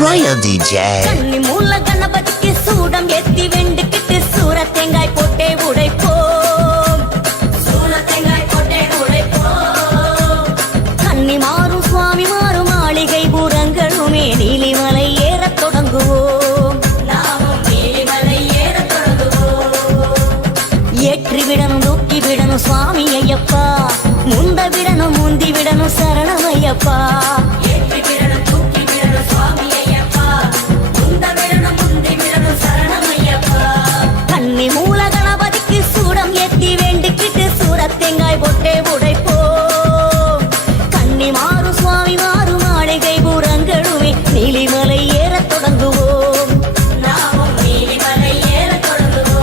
Royal DJ. கன்னி மூல கணபதிக்கு சூடம் ஏத்தி வெண்டுக்கிட்டு சூர தேங்காய் போட்டே உடைப்போம். சூர தேங்காய் போட்டே உடைப்போம். கன்னி மாறும் சுவாமி மாறும் மாளிகை பூரங்களுமே நீலிமலை ஏறத் தொடங்குவோம். நாமும் நீலிமலை ஏறத் தொடங்குவோம். ஏற்றி விடணும் தூக்கி விடணும் சுவாமி ஐயப்பா, முந்த விடணும் முந்தி விடணும் சரணம் ஐயப்பா. தேங்காய் போட்டே உடைப்போம். கன்னி மாறு சுவாமி மாறு மாளிகை பூரங்களுமே நீலிமலை ஏறத் தொடங்குவோம். நாமும் நீலிமலை ஏறத் தொடங்குவோம்.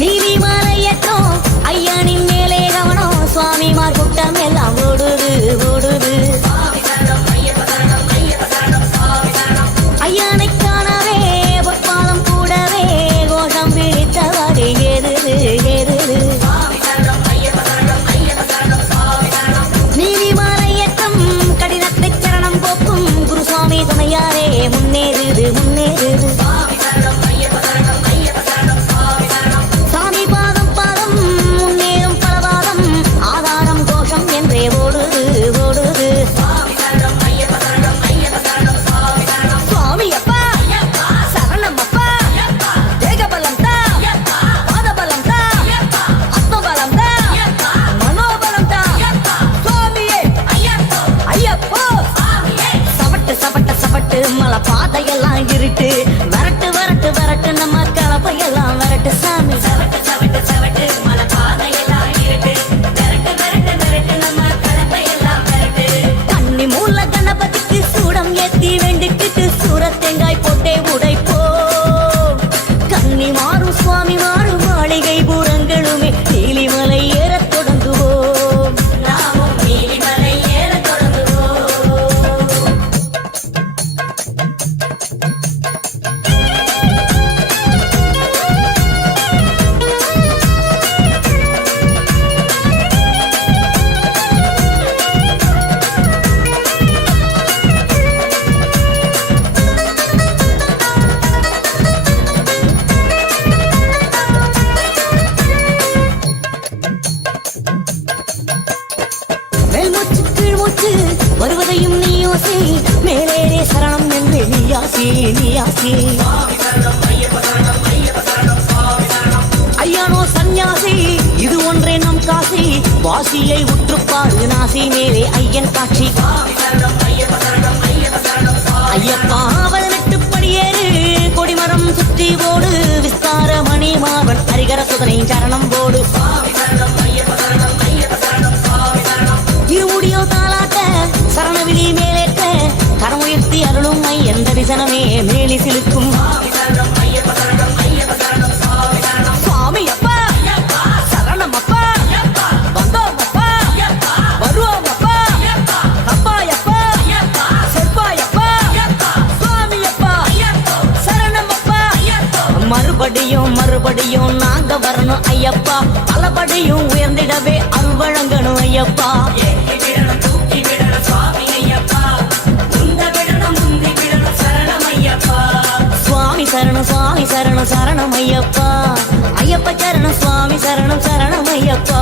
நீலிமலையட்டும் ஐயனின் மேலே கவனம், சுவாமிமார் கூட்டம் எல்லாம் ஓடுது ஓடுது. ஐயனை காணவே பொற்பாலம் கூடவே கோஷம் பிடித்தவாறு ஏறுது ஏறுது. நீலிமலையட்டும் கடினத்தை சரணம் போக்கும் குருசுவாமி துணையாரே முன்னேறுது முன்னேறுது. மலை பாதையெல்லாம் இருட்டு வரட்டு வரட்டு வரட்டு நம்ம கலப்பையெல்லாம் வரட்டு சாமி. மலை பாதையெல்லாம் இருட்டு வரட்டு வரட்டு வரட்டு நம்ம கலப்பையெல்லாம் வரட்டு. கன்னி மூல கணபதிக்கு சூடம் ஏத்தி வெண்டுக்கிட்டு சூர தேங்காய் போட்டே உடைப்போம். கன்னி மாறும் சுவாமி மாறும் மாளிகை பூரங்களுமே நீலிமலை ஏறத் தொடங்குவோம். நாமும் நீலிமலை ஏறத் தொடங்குவோம். வருவதையும் நீயோசி மேலேறே சரணம் என்று நீயாசி நீயாசி. ஐயானோ சந்நியாசி இது ஒன்றே நம் காசி, வாசியை உற்றுப்பாடு நாசி மேலே ஐயன் காட்சி. ஐயப்பா 18 படியேறு கொடிமரம் சுற்றி போடு, விஸ்தார மணி மாவன் ஹரிகர சுதனை சரணம் போடு. இருமுடியோ தாளாட்ட சரணவிழி மேலேற்ற கரமுயர்த்தி அருளும் ஐயன் தரிசனமே மேலி சிலுக்கும். சுவாமி அப்பா சரணம் அப்பா வந்தோம் அப்பா வருவோம் அப்பா அப்பாயப்பா செப்பாயப்பா சுவாமி அப்பா சரணம் அப்பா. மறுபடியும் மறுபடியும் நாங்க வரணும் ஐயப்பா, பலபடியும் உயர்ந்திடவே அருள் வழங்கணும் ஐயப்பா. சுவாமி சரணம் சுவாமி சரணம் சரணம் ஐயப்பா, ஐயப்ப சரணம் சுவாமி சரணம் சரணம் ஐயப்பா.